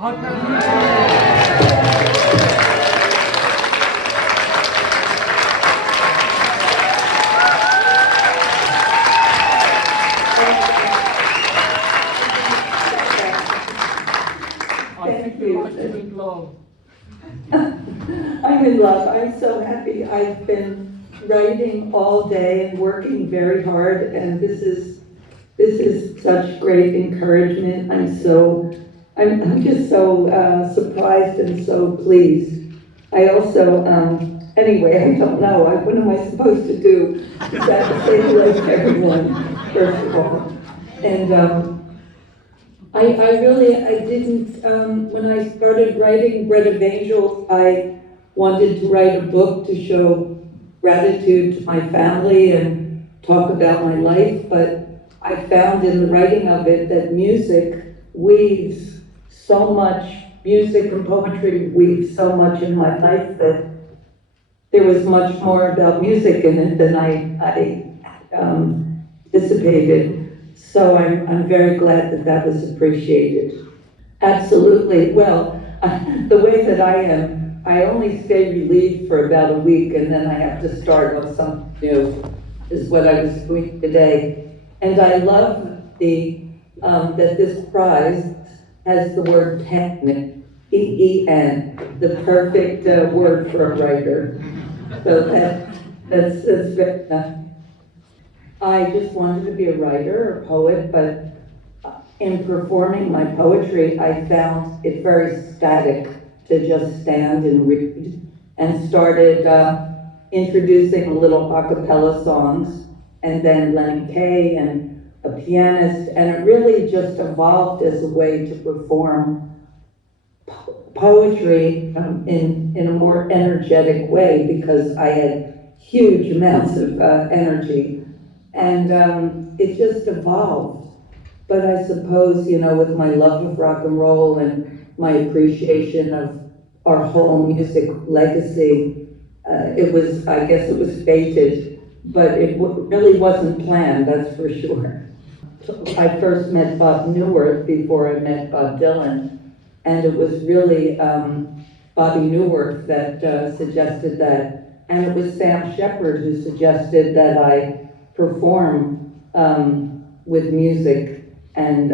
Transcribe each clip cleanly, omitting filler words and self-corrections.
I'm in love. I'm so happy. I've been writing all day and working very hard, and this is such great encouragement. I'm just so surprised and so pleased. I also, anyway, I don't know. What am I supposed to do? Besides say hello to everyone, first of all. And I didn't, when I started writing Bread of Angels, I wanted to write a book to show gratitude to my family and talk about my life, but I found in the writing of it that music and poetry weave so much in my life that there was much more about music in it than I dissipated. So I'm very glad that that was appreciated. Absolutely. Well, the way that I am, I only stay relieved for about a week and then I have to start on something new, is what I was doing today. And I love that this prize has the word pen in it, E-E-N, the perfect word for a writer. So that's very nice. I just wanted to be a writer or poet, but in performing my poetry, I found it very static to just stand and read, and started introducing little a cappella songs, and then Lenny Kaye and a pianist, and it really just evolved as a way to perform poetry in a more energetic way, because I had huge amounts of energy, and it just evolved. But I suppose, with my love of rock and roll and my appreciation of our whole music legacy, I guess it was fated, but it really wasn't planned, that's for sure. I first met Bob Newirth before I met Bob Dylan, and it was really Bobby Newirth that suggested that, and it was Sam Shepard who suggested that I perform with music and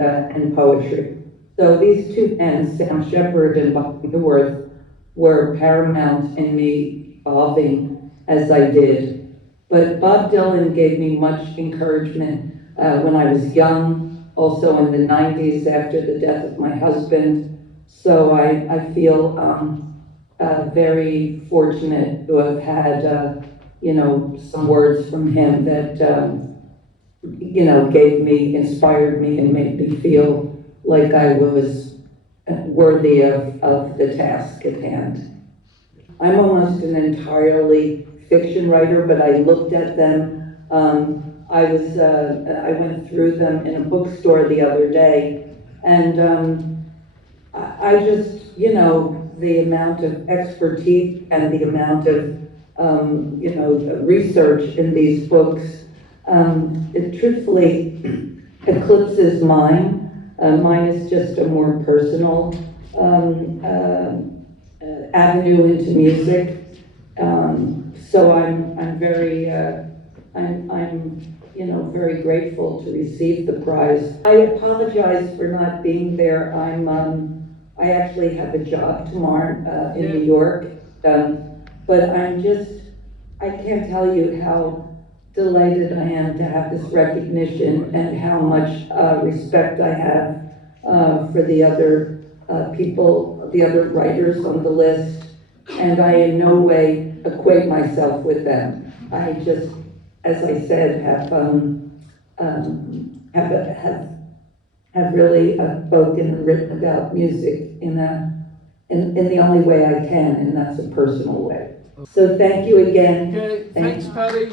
poetry. So these two men, Sam Shepard and Bobby Newirth, were paramount in me evolving as I did. But Bob Dylan gave me much encouragement when I was young, also in the 90s after the death of my husband. So I feel very fortunate to have had, some words from him that inspired me and made me feel like I was worthy of the task at hand. I'm almost an entirely fiction writer, but I looked at them. I went through them in a bookstore the other day, and I just, the amount of expertise and the amount of, research in these books, it truthfully eclipses mine. Mine is just a more personal avenue into music. So I'm very, very grateful to receive the prize. I apologize for not being there. I actually have a job tomorrow in New York, but I can't tell you how delighted I am to have this recognition and how much respect I have for the other people, the other writers on the list, and I in no way equate myself with them. I just, as I said, have really spoken and written about music in the only way I can, and that's a personal way. So thank you again. Okay, thanks, Patti.